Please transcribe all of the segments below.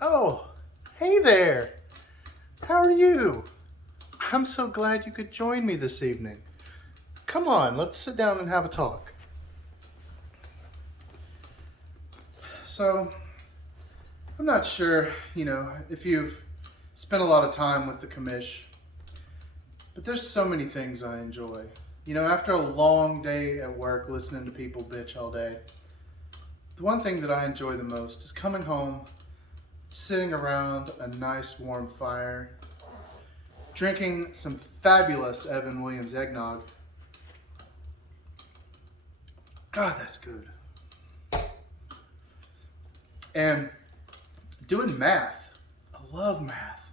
Oh, hey there. How are you? I'm so glad you could join me this evening. Come on, let's sit down and have a talk. So, I'm not sure, if you've spent a lot of time with the commish, but there's so many things I enjoy. After a long day at work listening to people bitch all day, the one thing that I enjoy the most is coming home, sitting around a nice warm fire, drinking some fabulous Evan Williams eggnog. God, that's good. And doing math. I love math.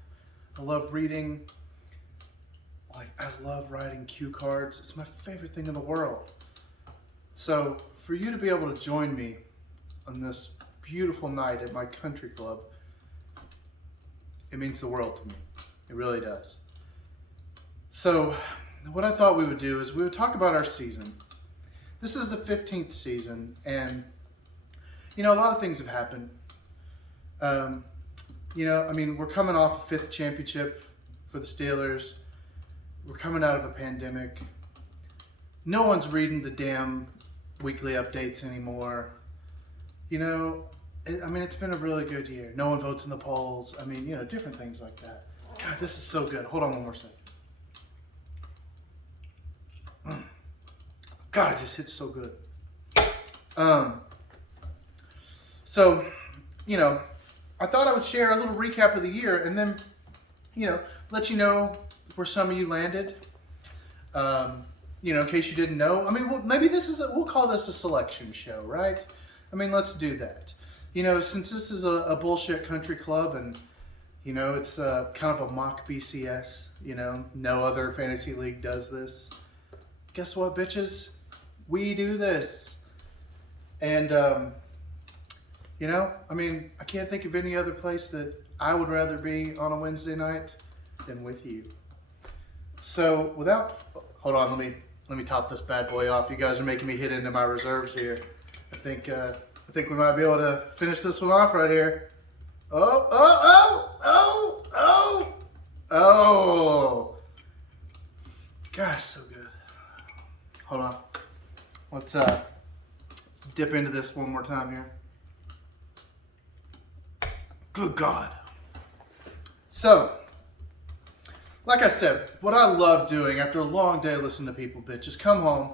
I love reading. I love writing cue cards. It's my favorite thing in the world. So, for you to be able to join me on this beautiful night at my country club, it means the world to me. It really does. So, what I thought we would do is we would talk about our season. This is the 15th season, and a lot of things have happened. We're coming off a fifth championship for the Steelers. We're coming out of a pandemic. No one's reading the damn weekly updates anymore. It's been a really good year. No one votes in the polls. Different things like that. God, this is so good. Hold on one more second. God, it just hits so good. So, I thought I would share a little recap of the year and then, let you know where some of you landed. In case you didn't know. Maybe we'll call this a selection show, right? Let's do that. Since this is a bullshit country club and, it's kind of a mock BCS, no other fantasy league does this. Guess what, bitches? We do this. And, I can't think of any other place that I would rather be on a Wednesday night than with you. So hold on, let me top this bad boy off. You guys are making me hit into my reserves here. I think we might be able to finish this one off right here. Oh. Gosh, so good. Hold on. Let's dip into this one more time here. Good God. So, like I said, what I love doing after a long day listening to people bitch is come home,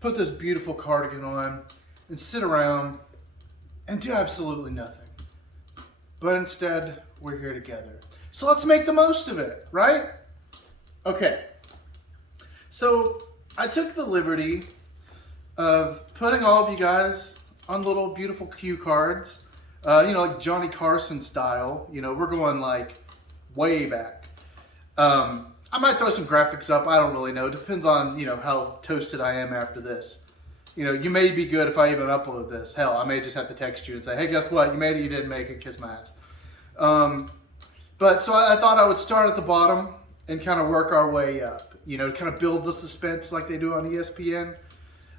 put this beautiful cardigan on, and sit around and do absolutely nothing. But instead, we're here together. So let's make the most of it, right? Okay. So I took the liberty of putting all of you guys on little beautiful cue cards, like Johnny Carson style. We're going way back. I might throw some graphics up. I don't really know. Depends on, how toasted I am after this. You may be good if I even upload this. Hell, I may just have to text you and say, hey, guess what? You made it, you didn't make it, kiss my ass. So I thought I would start at the bottom and kind of work our way up. Kind of build the suspense like they do on ESPN.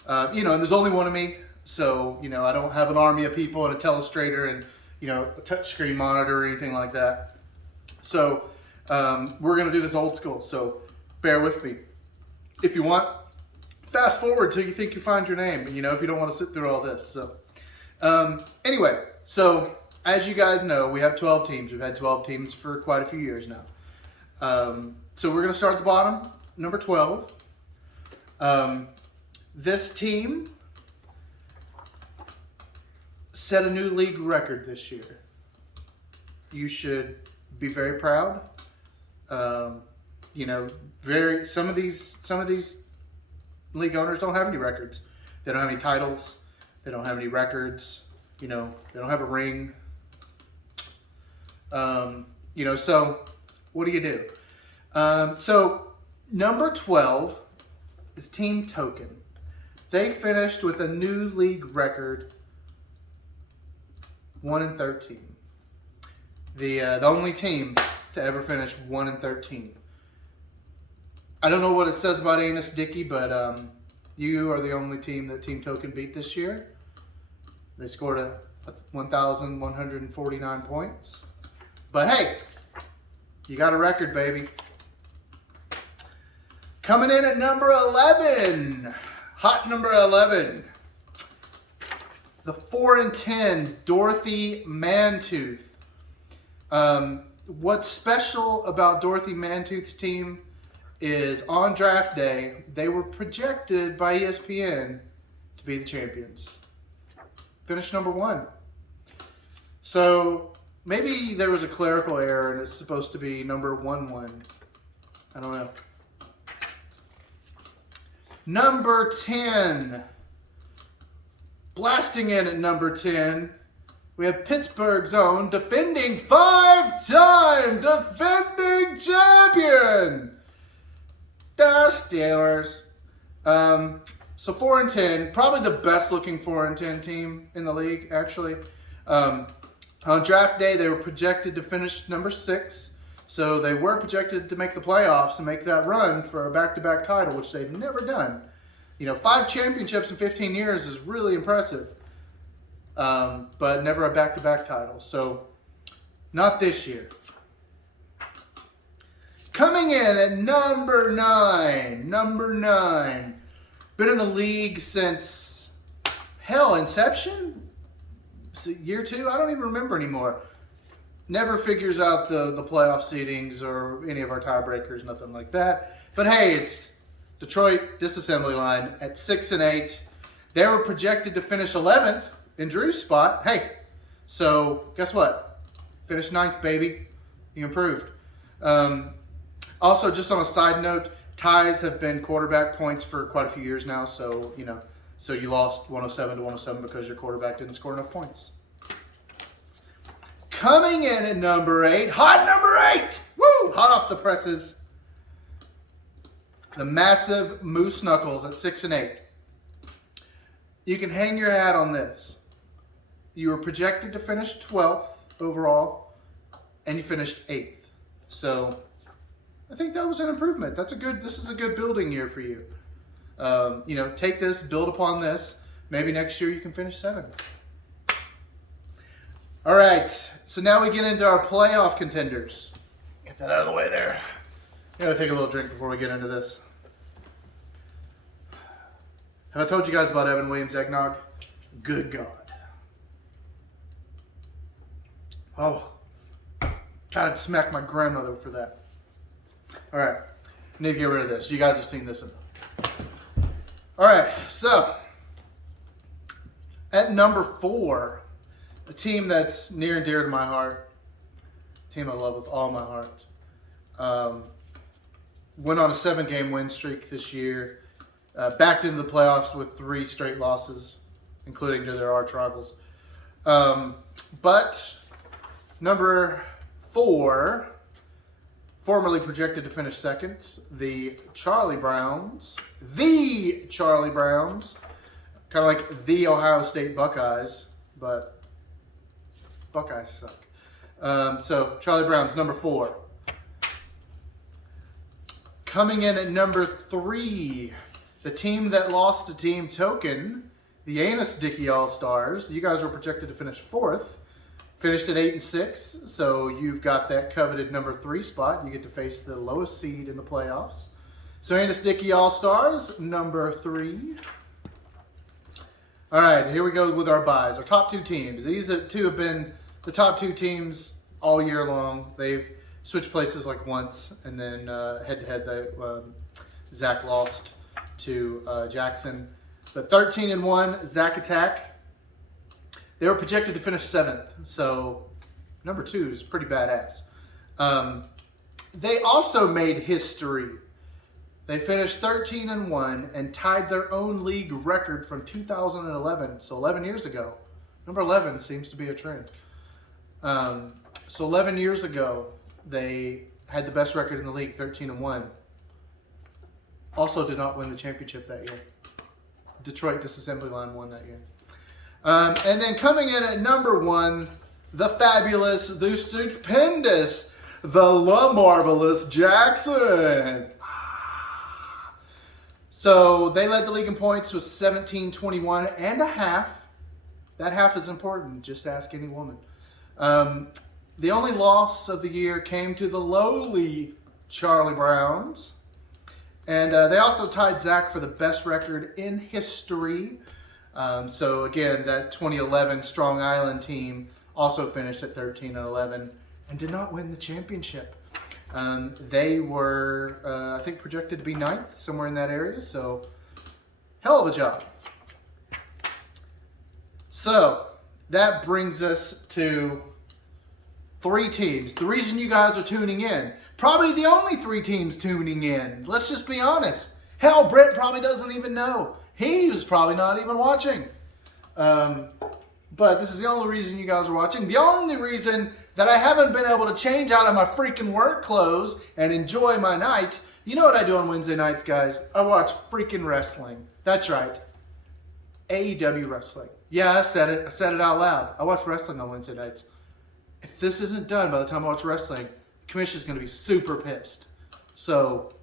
And there's only one of me. So, I don't have an army of people and a telestrator and, a touchscreen monitor or anything like that. So, we're going to do this old school. So, bear with me. If you want, fast forward till you think you find your name, if you don't want to sit through all this. So, anyway, so as you guys know, we have 12 teams. We've had 12 teams for quite a few years now. So we're going to start at the bottom, number 12. This team set a new league record this year. You should be very proud. Some of these league owners don't have any records. They don't have any titles. They don't have any records. They don't have a ring. So what do you do? So number 12 is Team Token. They finished with a new league record, 1-13. The only team to ever finish 1-13. I don't know what it says about Anus Dickey, but you are the only team that Team Token beat this year. They scored 1,149 points. But hey, you got a record, baby. Coming in at number 11, hot number 11, the 4-10 Dorothy Mantooth. What's special about Dorothy Mantooth's team is on draft day, they were projected by ESPN to be the champions. Finished number 1. So maybe there was a clerical error and it's supposed to be number 1-1. I don't know. Number 10. Blasting in at number 10. We have Pittsburgh's own defending 5-time defending champion, the Steelers. So 4-10, probably the best looking 4-10 team in the league, actually. On draft day, they were projected to finish number 6. So they were projected to make the playoffs and make that run for a back-to-back title, which they've never done. 5 championships in 15 years is really impressive. But never a back-to-back title. So not this year. Coming in at number 9. Number 9. Been in the league since, inception? Year 2? I don't even remember anymore. Never figures out the playoff seedings or any of our tiebreakers, nothing like that. But hey, it's Detroit Disassembly Line at 6-8. They were projected to finish 11th in Drew's spot. Hey, so guess what? Finished 9th, baby. You improved. Also, just on a side note, ties have been quarterback points for quite a few years now. So, so you lost 107 to 107 because your quarterback didn't score enough points. Coming in at number 8, hot number 8, woo, hot off the presses, the massive Moose Knuckles at 6-8. You can hang your hat on this. You were projected to finish 12th overall, and you finished 8th. So I think that was an improvement. This is a good building year for you. Take this, build upon this. Maybe next year you can finish 7th. All right, so now we get into our playoff contenders. Get that out of the way there. Gotta take a little drink before we get into this. Have I told you guys about Evan Williams eggnog? Good God. Oh, God, I'd smack my grandmother for that. All right, need to get rid of this. You guys have seen this enough. All right, so at number 4, a team that's near and dear to my heart, a team I love with all my heart. Went on a 7-game win streak this year. Backed into the playoffs with 3 straight losses, including to their arch rivals. But number 4, formerly projected to finish 2nd, the Charlie Browns. The Charlie Browns. Kind of like the Ohio State Buckeyes, but Buckeyes suck. So Charlie Browns, number 4. Coming in at number 3, the team that lost to Team Token, the Anus Dickey All-Stars. You guys were projected to finish 4th. Finished at 8-6, so you've got that coveted number 3 spot. You get to face the lowest seed in the playoffs. So Anus Dickey All-Stars, number 3. All right, here we go with our buys. Our top 2 teams. These 2 have been the top 2 teams all year long. They've switched places like once, and then head-to-head, Zach lost to Jackson. But 13-1, Zach Attack. They were projected to finish 7th, so number 2 is pretty badass. They also made history. They finished 13-1 and tied their own league record from 2011, so 11 years ago. Number 11 seems to be a trend. So 11 years ago, they had the best record in the league, 13-1. Also did not win the championship that year. Detroit Disassembly Line won that year. And then coming in at number 1, the fabulous, the stupendous, the LaMarvelous Jackson. So they led the league in points with 17-21 and a half. That half is important. Just ask any woman. The only loss of the year came to the lowly Charlie Browns. And they also tied Zach for the best record in history. So again, that 2011 Strong Island team also finished at 13-11 and did not win the championship. They were, I think, projected to be 9th, somewhere in that area. So, hell of a job. So, that brings us to 3 teams. The reason you guys are tuning in, probably the only 3 teams tuning in. Let's just be honest. Hell, Brett probably doesn't even know. He was probably not even watching. But this is the only reason you guys are watching. The only reason that I haven't been able to change out of my freaking work clothes and enjoy my night. You know what I do on Wednesday nights, guys? I watch freaking wrestling. That's right. AEW wrestling. Yeah, I said it. I said it out loud. I watch wrestling on Wednesday nights. If this isn't done by the time I watch wrestling, the commission's going to be super pissed. So,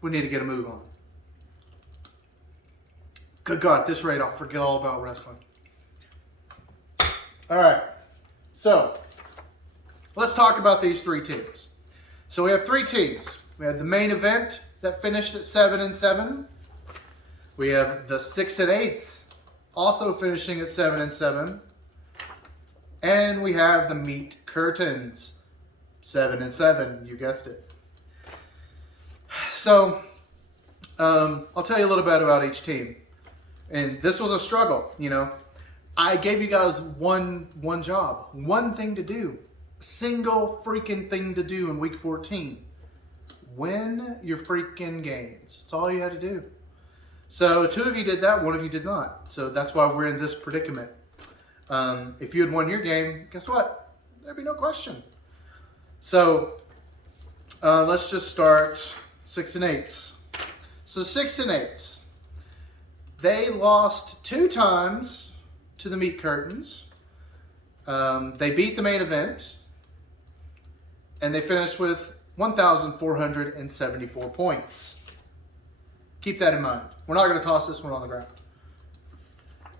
we need to get a move on. Good God, at this rate, I'll forget all about wrestling. All right. So, let's talk about these 3 teams. So, we have 3 teams. We have the main event that finished at 7-7. We have the 6 and 8s also finishing at 7-7. And we have the meat curtains, 7-7. You guessed it. So, I'll tell you a little bit about each team. And this was a struggle, you know. I gave you guys one job, one thing to do, a single freaking thing to do in week 14. Win your freaking games. That's all you had to do. So 2 of you did that, 1 of you did not. So that's why we're in this predicament. If you had won your game, guess what? There'd be no question. So let's just start 6 and 8s. So 6 and 8s. They lost 2 times to the meat curtains. They beat the main event. And they finished with 1,474 points. Keep that in mind. We're not going to toss this one on the ground.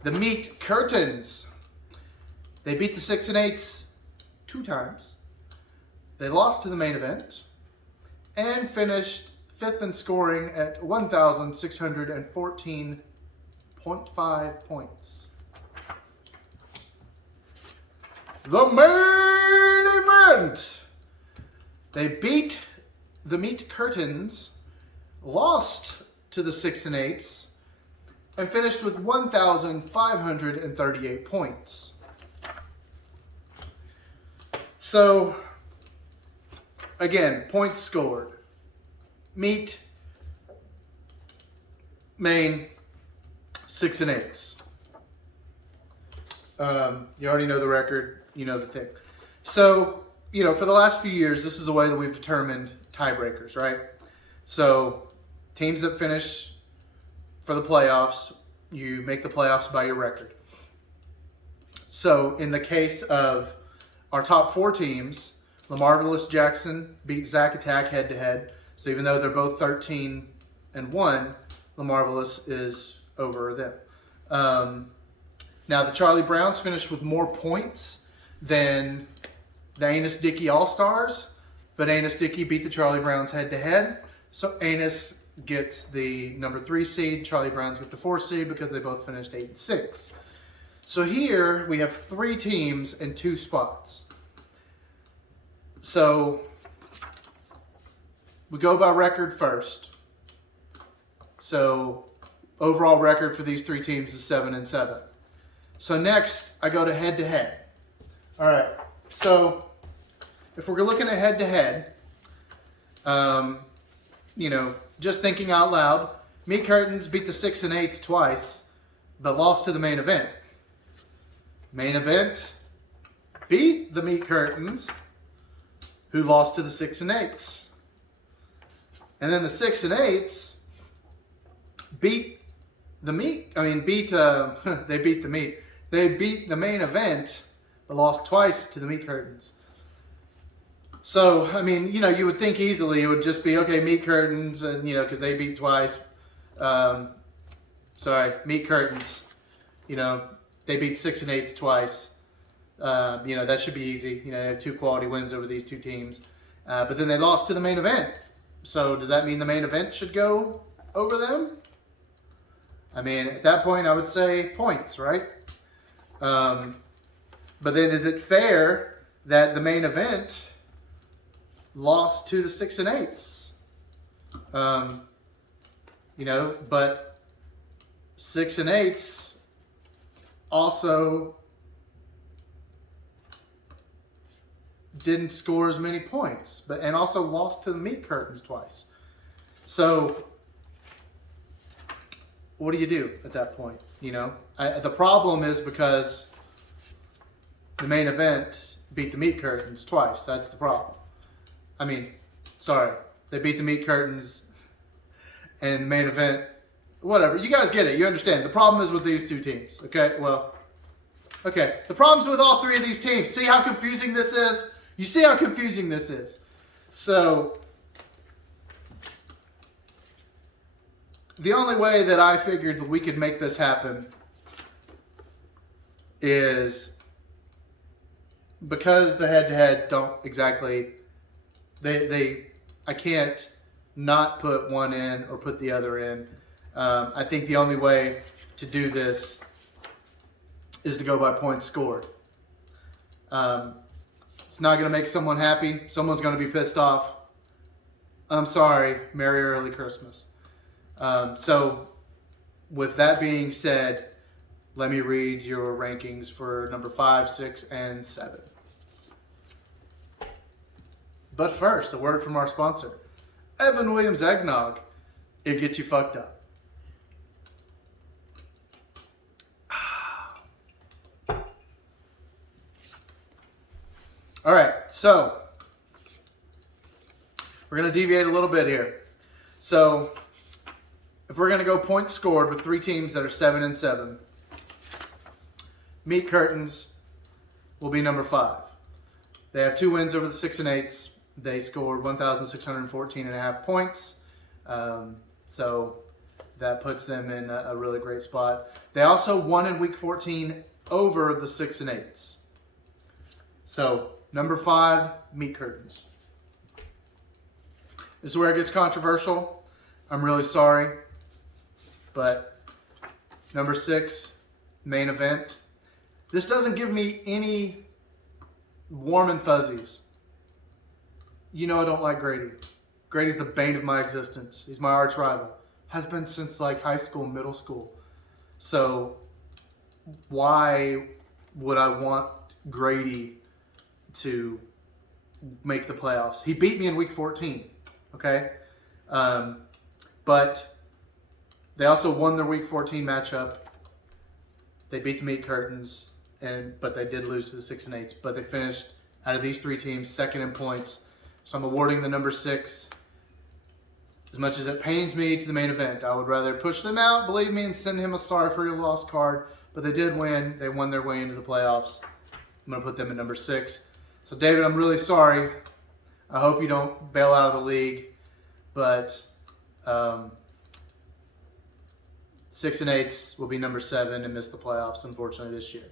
The meat curtains. They beat the 6 and 8s 2 times. They lost to the main event. And finished 5th in scoring at 1,614.5 points. The main event. They beat the meat curtains, lost to the 6 and 8s, and finished with 1,538 points. So, again, points scored. Meat, main, 6 and 8s. You already know the record. You know the thing. So, you know, for the last few years, this is the way that we've determined tiebreakers, right? So, teams that finish for the playoffs, you make the playoffs by your record. So, in the case of our top 4 teams, LaMarvelous Jackson beat Zack Attack head-to-head. So, even though they're both 13-1, LaMarvelous is over them. Now, the Charlie Browns finished with more points than the Anus Dickey All-Stars, but Anus Dickey beat the Charlie Browns head-to-head. So Anus gets the number 3 seed, Charlie Browns get the 4 seed because they both finished 8 and 6. So here we have 3 teams in 2 spots. So we go by record first. So overall record for these 3 teams is 7-7. So next I go to head-to-head. All right, so if we're looking at head-to-head, you know, just thinking out loud, meat curtains beat the 6 and 8s twice, but lost to the main event. Main event beat the meat curtains, who lost to the 6 and 8s. And then the 6 and 8s beat the meat. I mean, they beat the meat. They beat the main event, but lost twice to the meat curtains. So, I mean, you know, you would think easily it would just be, okay, meat curtains, and, you know, because they beat twice. Meat curtains, you know, they beat 6 and 8s twice. That should be easy. They have 2 quality wins over these 2 teams. But then they lost to the main event. So does that mean the main event should go over them? I mean, at that point, I would say points, right? But then is it fair that the main event lost to the 6 and 8s? But 6 and 8s also didn't score as many points, and also lost to the meat curtains twice. So what do you do at that point? The problem is because the main event beat the meat curtains twice. That's the problem. I mean, sorry, they beat the meat curtains and the main event. Whatever. You guys get it. You understand. The problem is with these 2 teams. Okay. Well. Okay. The problem's with all 3 of these teams. See how confusing this is? You see how confusing this is? So, the only way that I figured that we could make this happen is because the head-to-head don't exactly, I can't not put one in or put the other in. I think the only way to do this is to go by points scored. It's not going to make someone happy. Someone's going to be pissed off. I'm sorry. Merry early Christmas. So with that being said, let me read your rankings for number 5, 6, and 7. But first, a word from our sponsor, Evan Williams Eggnog. It gets you fucked up. All right, so we're going to deviate a little bit here. So if we're going to go points scored with 3 teams that are 7 and 7, Meat Curtains will be number 5. They have 2 wins over the 6 and 8s. They scored 1,614.5 points. So that puts them in a really great spot. They also won in week 14 over the 6 and 8s. So number 5, Meat Curtains. This is where it gets controversial. I'm really sorry. But number 6, Main Event. This doesn't give me any warm and fuzzies. I don't like Grady. Grady's the bane of my existence. He's my arch rival. Has been since like high school, middle school. So why would I want Grady to make the playoffs? He beat me in week 14. Okay? But they also won their week 14 matchup. They beat the Meat Curtains, but they did lose to the 6 and 8s. But they finished out of these 3 teams second in points. So I'm awarding the number 6. As much as it pains me, to the Main Event. I would rather push them out, believe me, and send him a sorry for your lost card. But they did win. They won their way into the playoffs. I'm going to put them at number 6. So David, I'm really sorry. I hope you don't bail out of the league. But 6 and 8s will be number 7 and miss the playoffs, unfortunately, this year.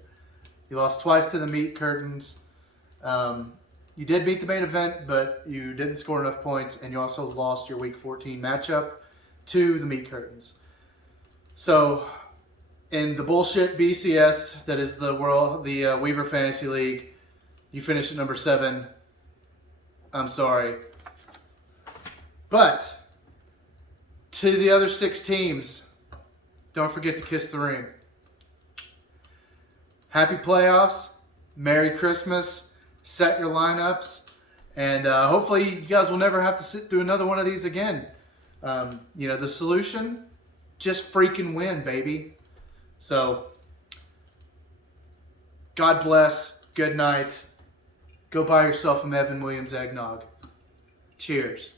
You lost twice to the Meat Curtains. You did beat the Main Event, but you didn't score enough points, and you also lost your week 14 matchup to the Meat Curtains. So in the bullshit BCS that is the Weaver Fantasy League, you finished at number 7. I'm sorry. But to the other 6 teams, don't forget to kiss the ring. Happy playoffs. Merry Christmas. Set your lineups. And hopefully you guys will never have to sit through another one of these again. The solution, just freaking win, baby. So, God bless. Good night. Go buy yourself some Evan Williams eggnog. Cheers.